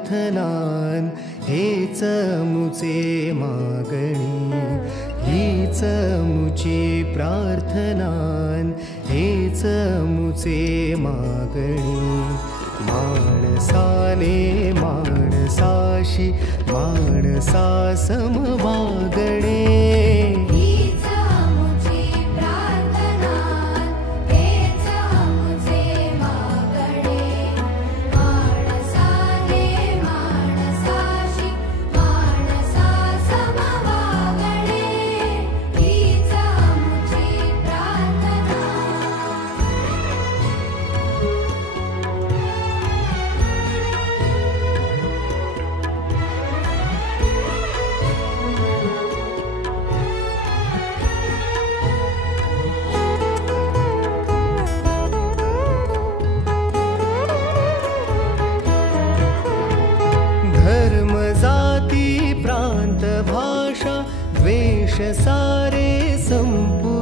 प्रार्थनान हेच मुचे मागणी, हीच मुची प्रार्थनान हेच मुचे मागणी. माणसाने माणसाशी माणसा सम वागणे, धर्म जाती प्रांत भाषा द्वेष सारे संपू